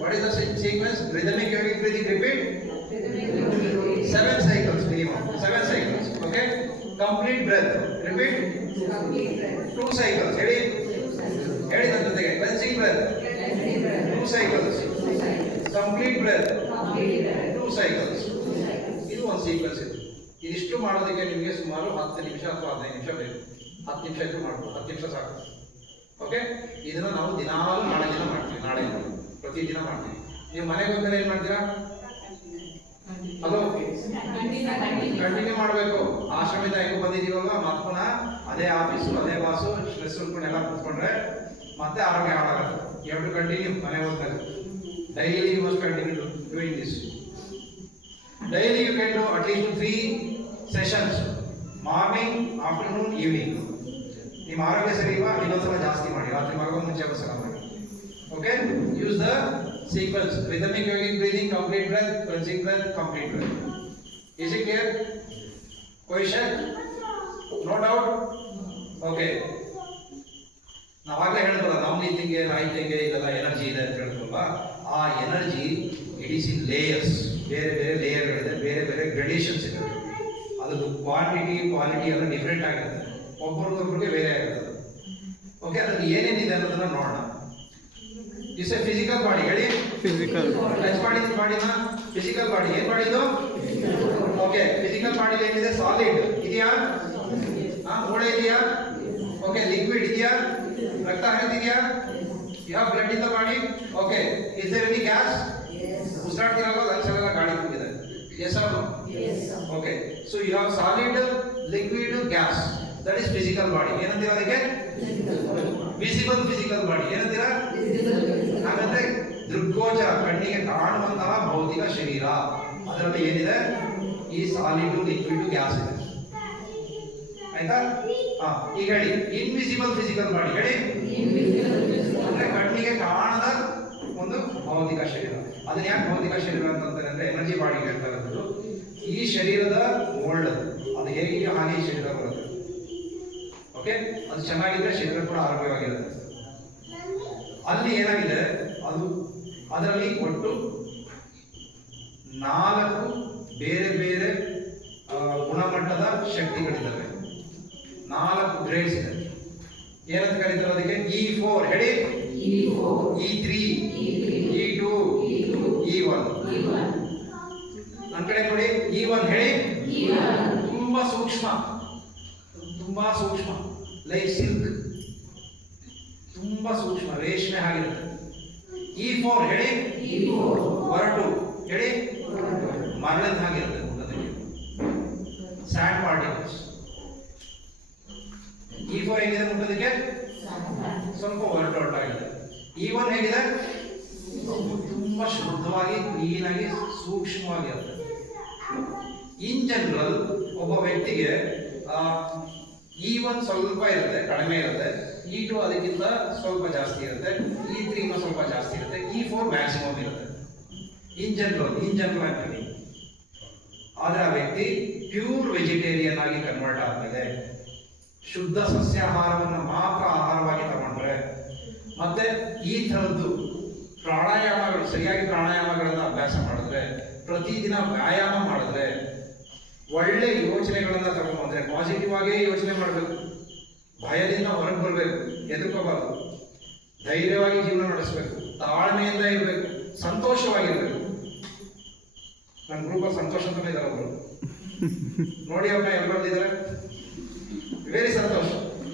What is the sequence? Rhythmic yogic breathing. Repeat. 7 cycles minimum. 7 cycles. Okay. Complete breath. Repeat. 2 cycles. Ready? Ready? Cleansing breath. 2 cycles. Complete breath. 2 cycles. ಇದು ಒಂದು sequence ಇದೆ. ಇದಿಷ್ಟು ಮಾಡೋದಕ್ಕೆ ನಿಮಗೆ ಸುಮಾರು 10 ನಿಮಿಷ ಅಥವಾ 15 ನಿಮಿಷ ಬೇಕು. 10 ನಿಮಿಷ ಇದ್ದು ಮಾಡ್ಬೋದು. 10 ನಿಮಿಷ ಸಾಕು. ಓಕೆ. ಇದನ್ನ ನಾವು ದಿನಾಲೂ ನಾಳೆ ದಿನ ಮಾಡ್ತೀವಿ. ನಾಳೆ ಪ್ರತಿದಿನ ಮಾಡ್ತೀವಿ. ನೀವು ಮನೆಗೆ ಬಂದರೆ ಏನು ಮಾಡ್ತೀರಾ? ಹಲೋ, ಕಂಟಿನ್ಯೂ ಮಾಡಬೇಕು. ಆಶ್ರಮದಿಂದ ಹೆಂಗೆ ಬಂದಿದ್ದೀವಲ್ವ, ಮತ್ತೆ ಪುನಃ ಅದೇ ಆಫೀಸು ಅದೇ ಬಾಸು ಸ್ಟ್ರೆಸ್ ಉಳ್ಕೊಂಡೆಲ್ಲ ಕೂತ್ಕೊಂಡ್ರೆ ಮತ್ತೆ ಆರೋಗ್ಯ ಹಾಳಾಗುತ್ತೆ. You have to continue. ಮನೆಗೆ ಹೋಗ್ತಾರೆ daily you must continue doing this. Daily you can do at least 3 sessions, morning, afternoon, evening. ನಿಮ್ಮ ಆರೋಗ್ಯ ಸರಿ ಇಲ್ವಾ, ಇನ್ನೊಂದ್ಸಲ ಜಾಸ್ತಿ ಮಾಡಿ. ರಾತ್ರಿ ಮಲಗೋ ಮುಂಚೆ ಒಂದ್ಸಲ ಮಾಡಿ. Okay. Use the sequence: rhythmic yogic breathing, complete breath, cleansing breath, complete breath. Is it clear? Question? No doubt? Okay. ನಾವಾಗಲೇ ಹೇಳ್ತಲ್ಲ, ನಮ್ನಿಂಗೆ ರಾಯ್ತಿಗೆ ಇದೆಲ್ಲ ಎನರ್ಜಿ ಇದೆ ಅಂತ ಹೇಳ್ತಲ್ವಾ. ಆ energy it is in layers. ಬೇರೆ ಬೇರೆ ಲೇಯರ್ಗಳಿದೆ, ಬೇರೆ ಬೇರೆ ಗ್ರೇಡೇಷನ್ಸ್ ಇದೆ. ಅದ್ರದ್ದು ಕ್ವಾಂಟಿಟಿ ಕ್ವಾಲಿಟಿ ಎಲ್ಲ ಡಿಫ್ರೆಂಟ್ ಆಗಿರುತ್ತೆ, ಒಬ್ಬರಿಗೊಬ್ಬರಿಗೆ ಬೇರೆ ಆಗಿರುತ್ತೆ. ಓಕೆ. ಅದ್ರಲ್ಲಿ ಏನೇನಿದೆ ಅನ್ನೋದನ್ನ ನೋಡೋಣ. Is a physical body. ಹೇಳಿ. ಫಿಸಿಕಲ್. ಟಚ್ ಮಾಡಿದ ಬಾಡಿನ ಫಿಸಿಕಲ್ ಬಾಡಿ. ಏನ್ ಮಾಡಿದ್ದು? ಓಕೆ. ಫಿಸಿಕಲ್ ಬಾಡಿ ಏನಿದೆ? ಸಾಲಿಡ್ ಇದೆಯಾ? ಮೂಳೆ ಇದೆಯಾ? ಓಕೆ. ಲಿಕ್ವಿಡ್ ಇದೆಯಾ? ರಕ್ತ ಹರಿತಿದೆಯಾ? You have blood in the body. Okay. Is there any gas? ಉಸಿರಾಡ್ತಿರಲ್ವಾ, ಲಂಗ್ಸ್ ಎಲ್ಲ ಗಾಳಿ ತುಂಬಿದೆ. Yes or no? Okay. So you have solid, liquid, gas. That is physical body. ಏನಂತೀರ ಅದಕ್ಕೆ? Visible physical body. ಏನಂತೀರಾ? ಹಾಗಾದ್ರೆ ದೃಗ್ಗೋಚರ, ಕಣ್ಣಿಗೆ ಕಾಣುವಂತಹ ಭೌತಿಕ ಶರೀರ. ಅದರಲ್ಲಿ ಏನಿದೆ? ಈ ಸಾಲಿಡ್, ಲಿಕ್ವಿಡ್, ಗ್ಯಾಸ್ ಇದೆ. ಆಯ್ತಾ? ಈಗ ಹೇಳಿ, ಇನ್ವಿಸಿಬಲ್ ಫಿಸಿಕಲ್ ಬಾಡಿ. ಹೇಳಿ. ಅಂದ್ರೆ ಕಣ್ಣಿಗೆ ಕಾಣದ ಒಂದು ಭೌತಿಕ ಶರೀರ. ಅದನ್ನ ಯಾಕೆ ಭೌತಿಕ ಶರೀರ ಅಂತಂತಾರೆ ಅಂದ್ರೆ, ಎನರ್ಜಿ ಬಾಡಿ ಹೇಳ್ತಾ ಇರೋದು. ಈ ಶರೀರದ ಮೋಲ್ಡ್ ಅದು ಹೇಗಿದೆ ಹಾಗೆ ಈ ಶರೀರ ಬರುತ್ತೆ. ಓಕೆ. ಅದು ಚೆನ್ನಾಗಿದ್ರೆ ಶರೀರ ಕೂಡ ಆರೋಗ್ಯವಾಗಿರುತ್ತೆ. ಅಲ್ಲಿ ಏನಾಗಿದೆ, ಅದು ಅದರಲ್ಲಿ ಒಟ್ಟು 4 ಬೇರೆ ಬೇರೆ ಗುಣಮಟ್ಟದ ಶಕ್ತಿಗಳಿದ್ದಾವೆ. 4 ಗ್ರೇಡ್ಸ್ ಇದೆ. ಏನಂತ ಕರೀತಾರೆ ಅದಕ್ಕೆ? E4. ಹೇಳಿ. E3, E2, E1. ನನ್ನ ಕಡೆ ನೋಡಿ. E1 ಹೇಳಿ. ತುಂಬಾ ಸೂಕ್ಷ್ಮ, ತುಂಬಾ ಸೂಕ್ಷ್ಮ, ಲೈಕ್ ಸಿಲ್ಕ್, ತುಂಬಾ ಸೂಕ್ಷ್ಮ, ರೇಷ್ಮೆ ಆಗಿರುತ್ತೆ. E4 ಹೇಳಿ. ಹೊರಟು ಹೇಳಿ. ಮರಳಿನ ಹಾಗಿರುತ್ತೆ. And particles. E4 ಹೇಗಿದೆ ಮುಟ್ಟೋದಕ್ಕೆ? ಸ್ವಲ್ಪ ಹೊರಟಾಗಿದೆ. E1 ಹೇಗಿದೆ? ತುಂಬಾ ಶುದ್ಧವಾಗಿ, ಕ್ಲೀನ್ ಆಗಿ, ಸೂಕ್ಷ್ಮವಾಗಿರುತ್ತೆ. ಇನ್ ಜನರಲ್ ಒಬ್ಬ ವ್ಯಕ್ತಿಗೆ E1 ಸ್ವಲ್ಪ ಇರುತ್ತೆ, ಕಡಿಮೆ ಇರುತ್ತೆ. E2 ಅದಕ್ಕಿಂತ ಸ್ವಲ್ಪ ಜಾಸ್ತಿ ಇರುತ್ತೆ. E3 ಸ್ವಲ್ಪ ಜಾಸ್ತಿ ಇರುತ್ತೆ. E4 ಮ್ಯಾಕ್ಸಿಮಮ್ ಇರುತ್ತೆ. In general actually. ಆದ್ರೆ ಆ ವ್ಯಕ್ತಿ ಪ್ಯೂರ್ ವೆಜಿಟೇರಿಯನ್ ಆಗಿ ಕನ್ವರ್ಟ್ ಆದ್ಮೇಲೆ, ಶುದ್ಧ ಸಸ್ಯಾಹಾರವನ್ನು ಮಾತ್ರ ಆಹಾರವಾಗಿ ತಗೊಂಡ್ರೆ, ಮತ್ತೆ ಈ ಥರದ್ದು ಪ್ರಾಣಾಯಾಮಗಳು, ಸರಿಯಾಗಿ ಪ್ರಾಣಾಯಾಮಗಳನ್ನ ಅಭ್ಯಾಸ ಮಾಡಿದ್ರೆ, ಪ್ರತಿದಿನ ವ್ಯಾಯಾಮ ಮಾಡಿದ್ರೆ, ಒಳ್ಳೆ ಯೋಚನೆಗಳನ್ನ ತಗೊಂಡ್ಬಂದ್ರೆ, ಪಾಸಿಟಿವ್ ಆಗೇ ಯೋಚನೆ ಮಾಡಬೇಕು. ಭಯದಿಂದ ಹೊರಗೆ ಬರಬೇಕು, ಎದುರ್ಕೋಬಾರ್ದು. ಧೈರ್ಯವಾಗಿ ಜೀವನ ನಡೆಸಬೇಕು, ತಾಳ್ಮೆಯಿಂದ ಇರಬೇಕು, ಸಂತೋಷವಾಗಿರ್ಬೇಕು. ನನ್ನ ಗ್ರೂಪಲ್ಲಿ ಸಂತೋಷ ಅಂತ ಇದ್ದಾರೆ ಒಬ್ರು, ನೋಡಿ ಅವ್ರನ್ನ ಎಲ್ಲಿ ಬರ್ತಿದ್ದಾರೆ. ವೆರಿ ಸಂತೋಷ್.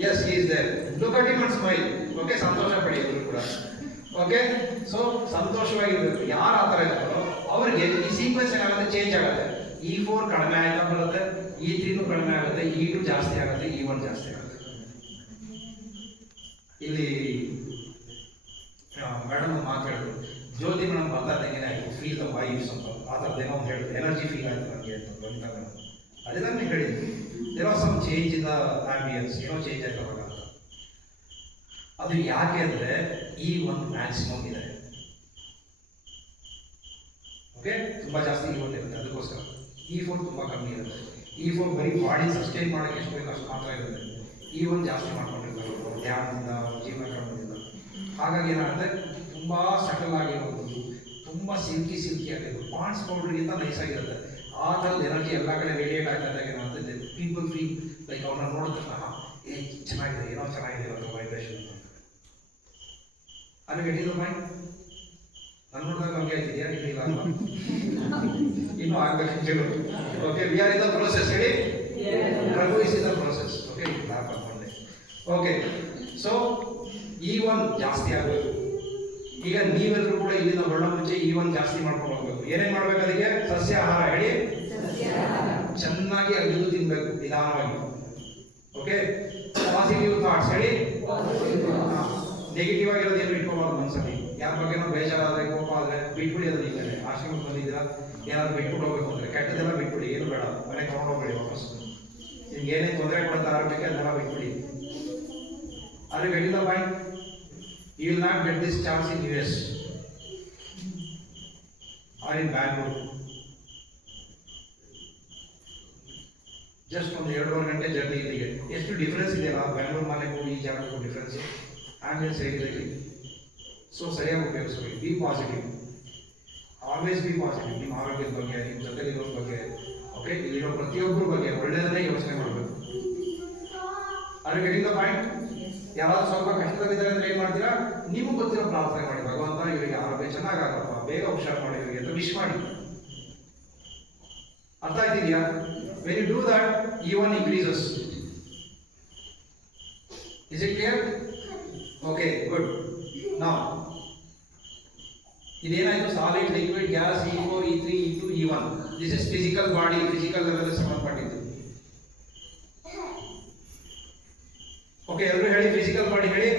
Yes, he is there. Look at him and smile. Okay. ಸಂತೋಷ ಪಡಿ ಅವರು ಕೂಡ. ಓಕೆ. ಸೊ ಸಂತೋಷವಾಗಿರ್ಬೇಕು. ಯಾರು ಆ ಥರ ಇರ್ತಾರೋ ಅವ್ರಿಗೆ ಈ ಸೀಕ್ವೆನ್ಸ್ ಏನಾಗುತ್ತೆ? ಚೇಂಜ್ ಆಗುತ್ತೆ. E4 ಕಡಿಮೆ ಆಯ್ತಾ ಬರುತ್ತೆ, E3 ಕಡಿಮೆ ಆಗುತ್ತೆ, E2 ಜಾಸ್ತಿ ಆಗುತ್ತೆ, E1 ಜಾಸ್ತಿ ಆಗುತ್ತೆ. ಇಲ್ಲಿ ಮೇಡಮ್ ಮಾತು ಹೇಳಿದ್ರು, ಜ್ಯೋತಿ ಮೇಡಮ್ ಬಂದಾದಂಗೆ ಫೀಲ್ ದ ವೈಬ್ಸ್ ಅಂತ, ಆ ಥರದ್ದೇನೋ ಒಂದು ಹೇಳಿದ್ರು, ಎನರ್ಜಿ ಫೀಲ್ ಆಯ್ತು ನನಗೆ ಅಂತ ಬಂದ ಮೇಡಮ್. ಅದೇ ನಾನು ಹೇಳಿದ್ವಿ, there are some change in the ambience, ಏನೋ ಚೇಂಜ್ ಆಯ್ತು ಅವಾಗ ಅಂತ. ಅದು ಯಾಕೆ ಅಂದರೆ E1 ಮ್ಯಾಕ್ಸಿಮಮ್ ಇದೆ. ಓಕೆ. ತುಂಬ ಜಾಸ್ತಿ E1 ಇರುತ್ತೆ, ಅದಕ್ಕೋಸ್ಕರ. E4 ತುಂಬ ಕಮ್ಮಿ ಇರುತ್ತೆ. E4 ಬರೀ ಬಾಡಿ ಸಸ್ಟೈನ್ ಮಾಡೋಕ್ಕೆ ಎಷ್ಟು ಬೇಕು ಅಷ್ಟು ಮಾತ್ರ ಇರುತ್ತೆ. E1 ಜಾಸ್ತಿ ಮಾಡ್ಕೊಂಡಿರ್ತಾರೆ ಧ್ಯಾನದಿಂದ, ಜೀವನ ಕ್ರಮದಿಂದ. ಹಾಗಾಗಿ ಏನಾಗುತ್ತೆ, ತುಂಬ ಸಟಲ್ ಆಗಿರುವಂಥದ್ದು, ತುಂಬ ಸಿಲ್ಕಿ ಆಗಿರುತ್ತೆ. ಪಾಂಡ್ಸ್ ಪೌಡರ್ಗಿಂತ ನೈಸ್ ಆಗಿರುತ್ತೆ. ಆ ಥರದ ಎನರ್ಜಿ ಎಲ್ಲ ಕಡೆ ರೇಡಿಯೇಟ್ ಆಗ್ತದೆ ಅಂತ ಪೀಪಲ್ ಫೀಲ್ ಲೈಕ್ ಅವ್ರನ್ನ ನೋಡಿದ್ರೆ ಏ ಚೆನ್ನಾಗಿದೆ, ಏನೋ ಚೆನ್ನಾಗಿದೆ ಇವತ್ತು ವೈಬ್ರೇಷನ್ ಅಂತ. ಅಲ್ಲಿ ಗೆಟ್ಟಿದ್ದು ಮೈ ನಾನು ನೋಡಿದಾಗ ನಮಗೆ ಆಯ್ತಿದೆಯಾ ಇಲ್ಲ ಅಲ್ವಾ? ಇನ್ನೂ ಆಗ್ಬೇಕಂತೇಳಿ. Okay, we are in the process. ಹೇಳಿ, Raghu is in the process. Okay, lap ಹಾಕೊಂಡೆ. ಓಕೆ, ಸೊ E1 ಜಾಸ್ತಿ ಆಗಬೇಕು. ಈಗ ನೀವೆಲ್ಲರೂ ಕೂಡ ಇಲ್ಲಿಂದ ಹೊರಡೋ ಮುಂಚೆ E1 ಜಾಸ್ತಿ ಮಾಡ್ಕೊಂಡು ಹೋಗ್ಬೇಕು. ಏನೇನ್ ಮಾಡ್ಬೇಕು? ಅದಕ್ಕೆ ಸಸ್ಯಾಹಾರ. ಹೇಳಿ, ಚೆನ್ನಾಗಿ ಅಗಿದು ತಿನ್ಬೇಕು ನಿಧಾನವಾಗಿ. Okay, positive thoughts. ಹೇಳಿ, ನೆಗೆಟಿವ್ ಆಗಿರೋದು ಏನು ಇಟ್ಕೋಬಾರ್ದು ಮನಸ್ಸಲ್ಲಿ. ಯಾರ ಬಗ್ಗೆನೋ ಬೇಜಾರಾದ್ರೆ, ಕೋಪ ಆದ್ರೆ ಬಿಟ್ಬಿಡಿ. ಅದು ಈಗ ಆಶ್ರಮಕ್ಕೆ ಬಂದಿದ್ದೀರಾ, ಏನಾದ್ರು ಬಿಟ್ಬಿಟ್ಟು ಹೋಗ್ಬೇಕು ಅಂದ್ರೆ ಕೆಟ್ಟದೆಲ್ಲ ಬಿಟ್ಬಿಡಿ, ಏನು ಬೇಡ, ಮನೆಗೆ ತಗೊಂಡು ಹೋಗ್ಬೇಡಿ ವಾಪಸ್. ನಿಮ್ಗೆ ಏನೇನು ತೊಂದರೆ ಕೊಡ್ತಾ ಆರೋಗ್ಯಕ್ಕೆ ಅದನ್ನೆಲ್ಲ ಬಿಟ್ಬಿಡಿ. Are you getting the point? You will not get this chance in US or in Bangalore. Just from the 2 ಗಂಟೆ ಜರ್ನಿ ಇಲ್ಲಿಗೆ ಎಷ್ಟು ಡಿಫರೆನ್ಸ್ ಇದೆಯಲ್ಲ, ಬ್ಯಾಂಗ್ಳೂರ್ ಮನೆಗೂ ಈ ಜಾಗಕ್ಕೂ ಡಿಫರೆನ್ಸ್. ಆಂಬಿಯನ್ಸ್ ಹೇಗಿದೆ. ಸೊ ಸರಿಯಾಗಿ ಉಪಯೋಗಿಸ್ಕೊಳ್ಳಿ. Be positive, always be positive. ನಿಮ್ಮ ಆರೋಗ್ಯದ ಬಗ್ಗೆ, ನಿಮ್ಮ ಜೊತೆಲಿರೋ ಬಗ್ಗೆ, ಓಕೆ, ಇಲ್ಲಿರೋ ಪ್ರತಿಯೊಬ್ಬರ ಬಗ್ಗೆ ಒಳ್ಳೆಯದನ್ನೇ ಯೋಚನೆ ಮಾಡಬೇಕು. Are you getting the point? ಯಾರಾದ್ರೂ ಸ್ವಲ್ಪ ಕಷ್ಟದಲ್ಲಿದ್ದಾರೆ ಅಂದ್ರೆ ಏನ್ ಮಾಡ್ತೀರಾ? ನೀವು ಗೊತ್ತಿರೋ ಪ್ರಾರ್ಥನೆ ಮಾಡಿ, ಭಗವಂತ ಇವರಿಗೆ ಆರೋಗ್ಯ ಚೆನ್ನಾಗಾಗಪ್ಪ, ಬೇಗ ಹುಷಾರು ಮಾಡಿ ಇವರಿಗೆ ಅಂತ ವಿಶ್ ಮಾಡಿ. ಅರ್ಥ ಆಯ್ತಿದ್ಯಾ? When you do that, E1 increases. Is it clear? Okay, good. Now ಇದೇನಾಯ್ತು? Solid, liquid, gas, E4, E3, E2, E1. This is physical body, physical level ಸಂಬಂಧಪಟ್ಟಿದ್ದು. ಓಕೆ, ಎಲ್ಲರೂ ಹೇಳಿ ಫಿಸಿಕಲ್ ಬಾಡಿ. ಹೇಳಿ,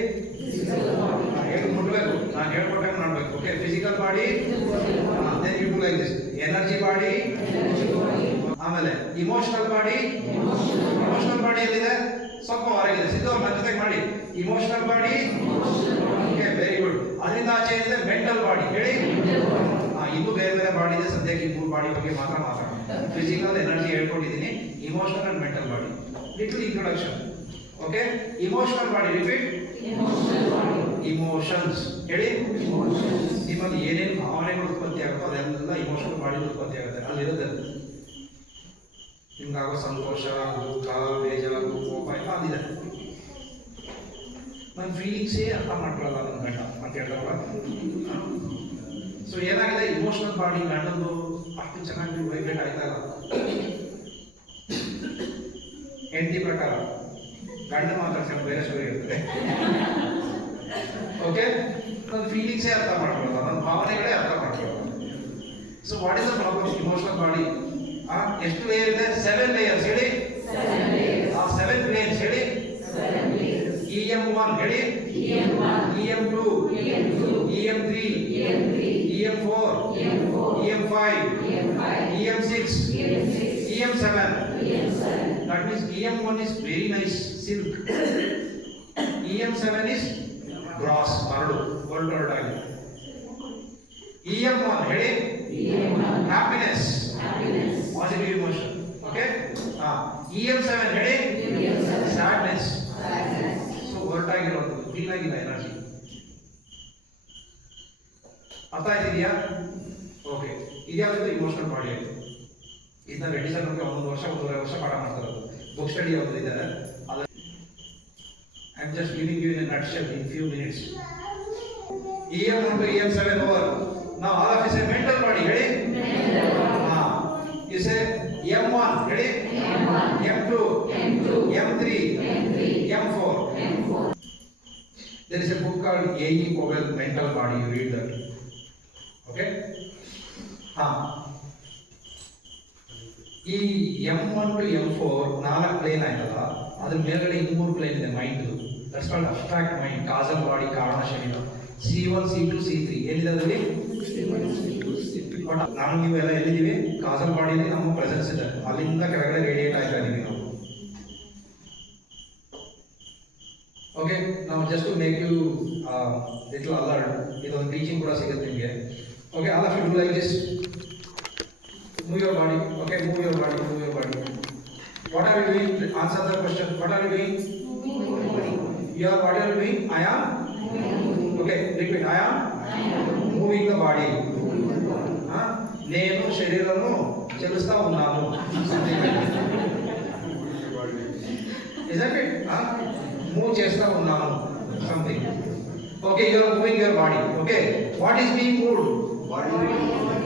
ಹೇಳಿ ಮುಟ್ಬೇಕು, ನಾನು ಹೇಳ್ಕೊಟ್ಟಾಗ ಮಾಡ್ಬೇಕು. Okay, physical body, then you do like this. Energy body, ಆಮೇಲೆ ಇಮೋಷನಲ್ ಬಾಡಿ. ಇಮೋಷನಲ್ ಬಾಡಿ ಎಲ್ಲಿದೆ? ಸ್ವಲ್ಪ ಹೊರಗಿದೆ. ಸಿದ್ದು ನನ್ನ ಜೊತೆಗೆ ಮಾಡಿ. Emotional body. Okay, very good. ಅದರಿಂದ ಆಚೆ ಇದೆ ಮೆಂಟಲ್ ಬಾಡಿ. ಹೇಳಿ, ಇನ್ನೂ ಬೇರೆ ಬೇರೆ ಬಾಡಿ ಇದೆ. ಸದ್ಯಕ್ಕೆ 3 ಬಾಡಿ ಬಗ್ಗೆ ಮಾತ್ರ ಮಾತಾಡೋಣ. ಫಿಸಿಕಲ್, ಎನರ್ಜಿ ಹೇಳ್ಕೊಟ್ಟಿದ್ದೀನಿ. Emotional and mental body. Little introduction. Okay, emotional body. Repeat, emotions. ಹೇಳಿ, ನಿಮ್ಮಲ್ಲಿ ಏನೇನು ಭಾವನೆಗಳು ಉತ್ಪತ್ತಿ ಆಗುತ್ತೋ ಅದೆಲ್ಲ ಇಮೋಷನಲ್ ಬಾಡಿ ಉತ್ಪತ್ತಿ ಆಗುತ್ತೆ. ಅಲ್ಲಿರುತ್ತೆ ನಿಮ್ಗಾಗೋ ಸಂತೋಷ, ದುಃಖ, ಬೇಜಾರು, ಕೋಪ ಎಲ್ಲ ಅದಿದೆ. ನನ್ನ ಫೀಲಿಂಗ್ಸೇ ಅರ್ಥ ಮಾಡ್ಕೊಳ್ಳಲ್ಲ ನನ್ನ ಗಂಡ ಅಂತ ಹೇಳ್ತಾರಲ್ಲ. ಸೊ ಏನಾಗಿದೆ? ಇಮೋಷನಲ್ ಬಾಡಿ ಗಂಡಂದು ಅಷ್ಟು ಚೆನ್ನಾಗಿ ವೈಬ್ರೇಟ್ ಆಯ್ತಾ ಇಲ್ಲ. ಹೆಂಡತಿ ಪ್ರಕಾರ ಗಂಡ ಮಾತ್ರ ಬೇರೆ ಸ್ಟೋರಿ ಇರ್ತದೆ. ಓಕೆ, ನನ್ನ ಫೀಲಿಂಗ್ಸೇ ಅರ್ಥ ಮಾಡ್ಕೊಳ್ಳಲ್ಲ, ನನ್ನ ಭಾವನೆಗಳೇ ಅರ್ಥ ಮಾಡ್ಕೊಳ್ಳಲ್ಲ. So what is the problem? Emotional body ಎಷ್ಟು ಲೇಯರ್ ಇದೆ? 7 ಲೇಯರ್ಸ್. ಹೇಳಿ, 7 ಪ್ಲೇನ್ಸ್. ಹೇಳಿ, EM1. ಹೇಳಿ, EM2, EM3, EM4, EM5, EM6, EM7. That means EM1 is very nice silk. EM7 is gross, maradu, ಹೊರಟಾಗಿದೆ. EM1 ಹೇಳಿ, happiness, positive emotion. Okay, EM7 ಹೇಳಿ, sadness. So ಹೊರಟಾಗಿರೋದು clean ಆಗಿಲ್ಲ energy. ಅರ್ಥ ಆಯ್ತಿದೆಯಾ? Okay, ಇದ್ಯಾವುದು emotional body ಆಯ್ತು. ಇದನ್ನ Reddy sir ನಮಗೆ 1 ವರ್ಷ 1.5 ವರ್ಷ ಪಾಠ ಮಾಡ್ತಾರೆ. ಬುಕ್ ಸ್ಟಡಿ ಯಾವುದು ಇದೆ ಅದು. I am just giving you in a nutshell in few minutes. EM1 to EM7 over. Now all of you say mental body. ಹೇಳಿ, you say M1. ಹೇಳಿ, M2, M3, M4. There is a book called A.E. Powell, Mental Body. You read that. Okay? ಈ M1 to M4 4 plane ಆಯ್ತಲ್ಲ, ಅದ್ರ ಮೇಲ್ಗಡೆ 3 plane ಇದೆ mind. That's called abstract mind, castle body, ಕಾರಣ ಶರೀರ. C1, C2, C3 ಏನಿದೆ ಅದರಲ್ಲಿ? But ನಾನು ನೀವೆಲ್ಲ ಎಲ್ಲಿದ್ದೀವಿ? ಕಾಸಲ್ ಬಾಡಿಯಲ್ಲಿ ನಮ್ಮ ಪ್ರೆಸೆನ್ಸ್ ಇದೆ. ಅಲ್ಲಿಂದ ಕೆಳಗಡೆ ರೇಡಿಯೇಟ್ ಆಯ್ತಾ ಇದೀವಿ ನಾವು. ಓಕೆ, ನಾವು just to make you little alert. ಇದೊಂದು ಟೀಚಿಂಗ್ ಕೂಡ ಸಿಗುತ್ತೆ ನಿಮಗೆ. Okay, all of you do like this. Move your body. Okay, move your body, move your body. What are you doing? Answer the question. What are you doing? You are, what are you doing? I am? Okay, repeat. I am moving the body. నేను శరీరము చలిస్తా ఉన్నాను. Move చేస్తా ఉన్నాను something. Okay, you are moving your body. Okay, what is being moved?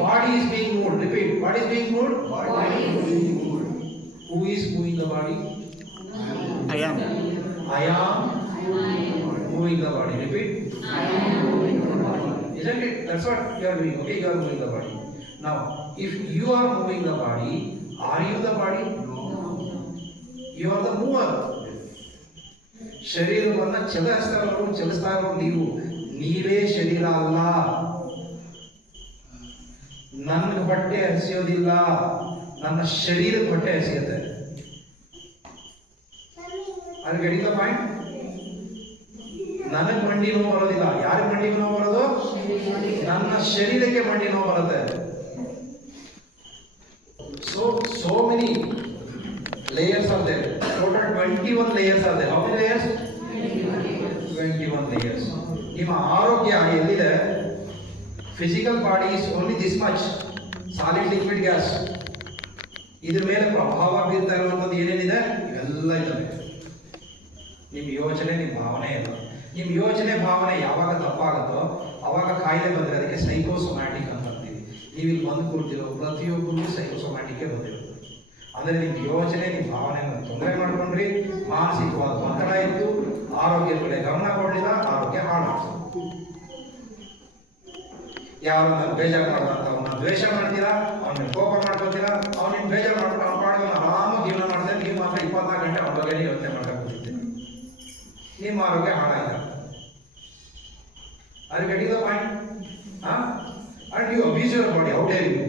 Body is being moved. Repeat. What is being moved? Body is being moved. Who is moving the body? I am. I am moving the body. Repeat. I am moving the body. Isn't it? That's what you are doing. Okay, you are moving the body. Now, if you are moving the body, are you the body? No. You are the mover. ಶರೀರವನ್ನ ಚಲಿಸ್ತಾ ಇರೋ ನೀವು, ನೀವೇ ಶರೀರ ಅಲ್ಲ. ನನ್ನ ಬಟ್ಟೆ ಹಸಿಯೋದಿಲ್ಲ, ನನ್ನ ಶರೀರದ ಬಟ್ಟೆ ಹಸಿಯುತ್ತೆ. ಅದು ಗೆಟಿಂಗ್ ದ ಪಾಯಿಂಟ್? ನನಗೆ ಮಂಡಿ ನೋವು ಬರೋದಿಲ್ಲ. ಯಾರಿಗೆ ಮಂಡಿ ನೋವು ಬರೋದು? ನನ್ನ ಶರೀರಕ್ಕೆ ಮಂಡಿ ನೋವು ಬರುತ್ತೆ. So many layers are there. Total 21 layers are there. How many layers? 21 layers. ನಿಮ್ಮ ಆರೋಗ್ಯ ಎಲ್ಲಿದೆ? Physical body is only this much, solid liquid gas. ಇದ್ರ ಮೇಲೆ ಪ್ರಭಾವ ಬೀರ್ತಾ ಇರುವಂಥದ್ದು ಏನೇನಿದೆ ಇವೆಲ್ಲ ಇದ್ದಾವೆ. ನಿಮ್ಮ ಯೋಚನೆ, ನಿಮ್ಮ ಭಾವನೆ ಇಲ್ಲ. ನಿಮ್ಮ ಯೋಚನೆ ಭಾವನೆ ಯಾವಾಗ ತಪ್ಪಾಗುತ್ತೋ ಅವಾಗ ಕಾಯಿಲೆ ಬಂದರೆ ಅದಕ್ಕೆ ಸೈಕೋಸೊಮ್ಯಾಟಿಕ್ ಅಂತ ಅಂತೀವಿ. ನೀವು ಇಲ್ಲಿ ಬಂದು ಕೂರ್ತಿರೋ ಪ್ರತಿಯೊಬ್ಬರಿಗೂ ಸೈಕೋಸೊಮ್ಯಾಟಿಕ್ ಬಂದಿರುತ್ತೆ. ಅಂದರೆ ನಿಮ್ಮ ಯೋಚನೆ, ನಿಮ್ಮ ಭಾವನೆಯನ್ನು ತೊಂದರೆ ಮಾಡ್ಕೊಂಡ್ರಿ, ಮಾನಸಿಕವಾದ ಒತ್ತಡ ಇತ್ತು, ಆರೋಗ್ಯದ ಕಡೆ ಗಮನ ಕೊಡಲಿಲ್ಲ, ಆರೋಗ್ಯ ಹಾಳಾಗ್ತದೆ. ಯಾರನ್ನ ಬೇಜಾರು ಮಾಡೋದಂತ ಅವನ್ನ ದ್ವೇಷ ಮಾಡ್ತೀರಾ, ಅವನ ಕೋಪ ಮಾಡ್ಕೊತೀರಾ, ಅವನಿಗೆ ಬೇಜಾರು ಮಾಡ್ಕೊಂಡು ಅವ್ನ ಪಾಡಿಗೆ ಆರಾಮಾಗಿ ಜೀವನ ಮಾಡ್ತಾರೆ. ನೀವು ಮಾತ್ರ 24 ಗಂಟೆ ಅವನ ಬಗ್ಗೆನೇ ಯೋಚನೆ ಮಾಡ್ಕೊಂಡು ಕೂತಿರ್ತೀರಿ. ನಿಮ್ಮ ಆರೋಗ್ಯ ಹಾಳಾಗಿದೆ. Are you getting the point? And you abuse your body. How dare you?